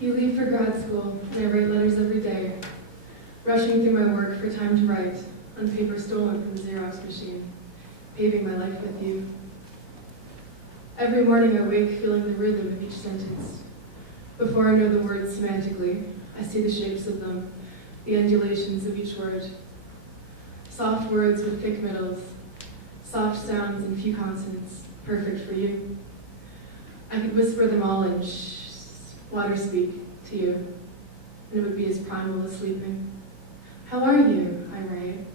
You leave for grad school, and I write letters every day, rushing through my work for time to write, on paper stolen from the Xerox machine, paving my life with you. Every morning I wake feeling the rhythm of each sentence. Before I know the words semantically, I see the shapes of them, the undulations of each word. Soft words with thick middles, soft sounds and few consonants, perfect for you. I could whisper them all in water speak to you, and it would be as primal as sleeping. How are you? I write.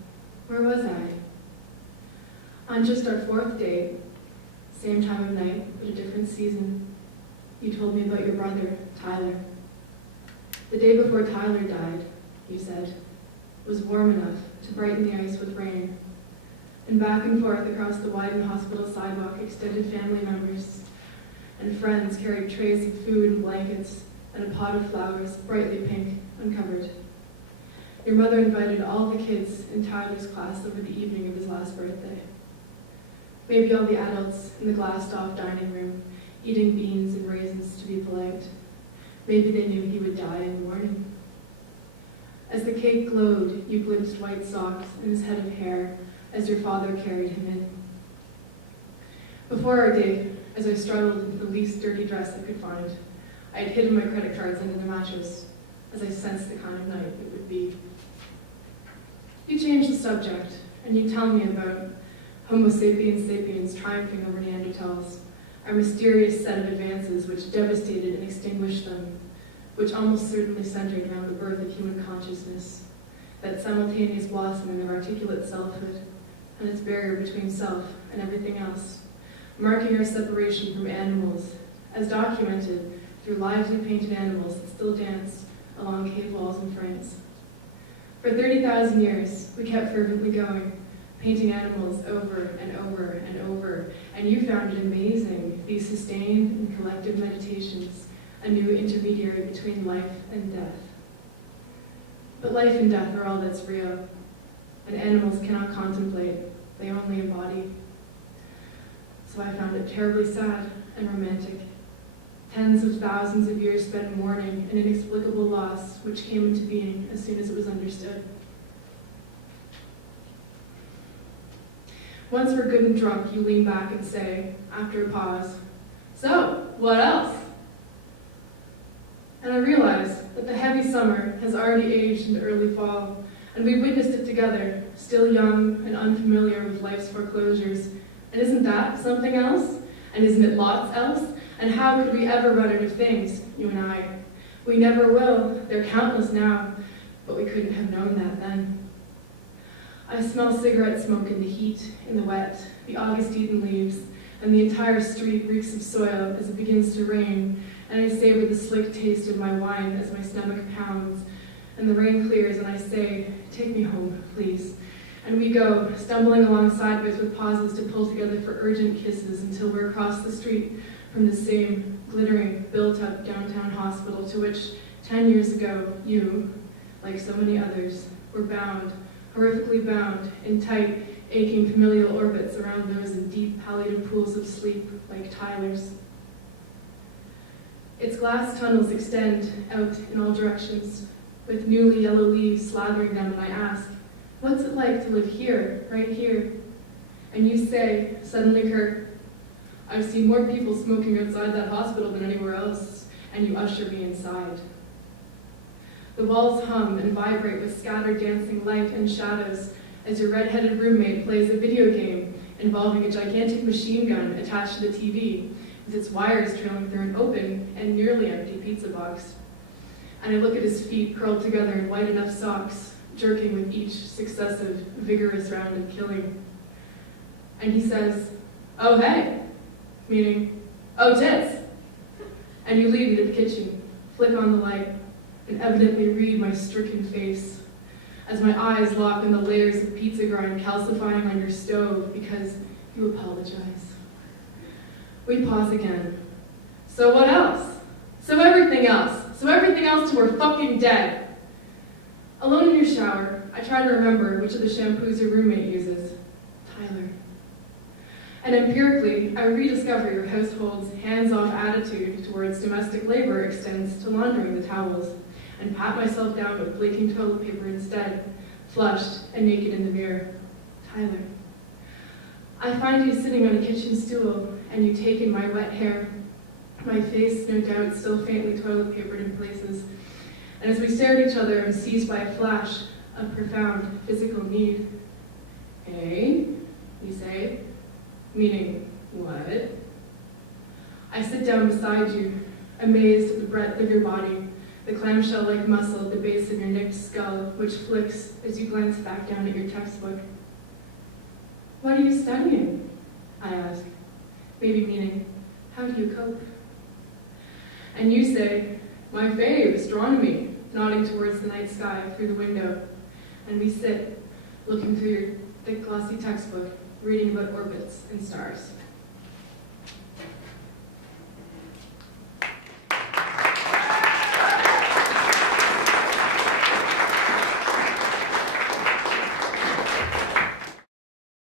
Where was I? On just our fourth date, same time of night, but a different season, you told me about your brother, Tyler. The day before Tyler died, you said, was warm enough to brighten the ice with rain. And back and forth across the widened hospital sidewalk, extended family members and friends carried trays of food and blankets and a pot of flowers, brightly pink, uncovered. Your mother invited all the kids in Tyler's class over the evening of his last birthday. Maybe all the adults in the glassed-off dining room, eating beans and raisins to be polite. Maybe they knew he would die in the morning. As the cake glowed, you glimpsed white socks and his head of hair as your father carried him in. Before our date, as I struggled into the least dirty dress I could find, I had hidden my credit cards under the mattress, as I sensed the kind of night it would be. You change the subject, and you tell me about Homo sapiens sapiens triumphing over Neanderthals, our mysterious set of advances which devastated and extinguished them, which almost certainly centered around the birth of human consciousness, that simultaneous blossoming of articulate selfhood, and its barrier between self and everything else, marking our separation from animals, as documented through lively painted animals that still dance along cave walls and frames. For 30,000 years, we kept fervently going, painting animals over and over and over, and you found it amazing, these sustained and collective meditations, a new intermediary between life and death. But life and death are all that's real, and animals cannot contemplate, they only embody. So I found it terribly sad and romantic. Tens of thousands of years spent mourning an inexplicable loss which came into being as soon as it was understood. Once we're good and drunk, you lean back and say, after a pause, "So, what else?" And I realize that the heavy summer has already aged into early fall, and we witnessed it together, still young and unfamiliar with life's foreclosures. And isn't that something else? And isn't it lots else? And how could we ever run out of things, you and I? We never will. They're countless now, but we couldn't have known that then. I smell cigarette smoke in the heat, in the wet, the August Eden leaves, and the entire street reeks of soil as it begins to rain, and I savor the slick taste of my wine as my stomach pounds, and the rain clears and I say, "Take me home, please." And we go, stumbling along sideways with pauses to pull together for urgent kisses until we're across the street from the same glittering, built-up downtown hospital to which 10 years ago you, like so many others, were bound, horrifically bound, in tight, aching familial orbits around those in deep palliative pools of sleep like Tyler's. Its glass tunnels extend out in all directions, with newly yellow leaves slathering them, and I ask, "What's it like to live here, right here?" And you say, suddenly curt, "I've seen more people smoking outside that hospital than anywhere else," and you usher me inside. The walls hum and vibrate with scattered dancing light and shadows as your red-headed roommate plays a video game involving a gigantic machine gun attached to the TV, with its wires trailing through an open and nearly empty pizza box. And I look at his feet curled together in white enough socks, jerking with each successive, vigorous round of killing. And he says, "Oh, hey," meaning, "Oh, tits." And you lead me to the kitchen, flick on the light, and evidently read my stricken face, as my eyes lock on the layers of pizza grind calcifying on your stove because you apologize. We pause again. "So what else? So everything else. So everything else till we're fucking dead." Alone in your shower, I try to remember which of the shampoos your roommate uses. Tyler. And empirically, I rediscover your household's hands-off attitude towards domestic labor extends to laundering the towels, and pat myself down with flaking toilet paper instead, flushed and naked in the mirror. Tyler. I find you sitting on a kitchen stool, and you take in my wet hair, my face, no doubt, still faintly toilet papered in places. And as we stare at each other, I'm seized by a flash of profound physical need. Eh? You say? Meaning, what? I sit down beside you, amazed at the breadth of your body, the clamshell-like muscle at the base of your nicked skull, which flicks as you glance back down at your textbook. What are you studying? I ask, maybe meaning, how do you cope? And you say, my fave, astronomy, nodding towards the night sky through the window. And we sit, looking through your thick, glossy textbook, reading about orbits and stars.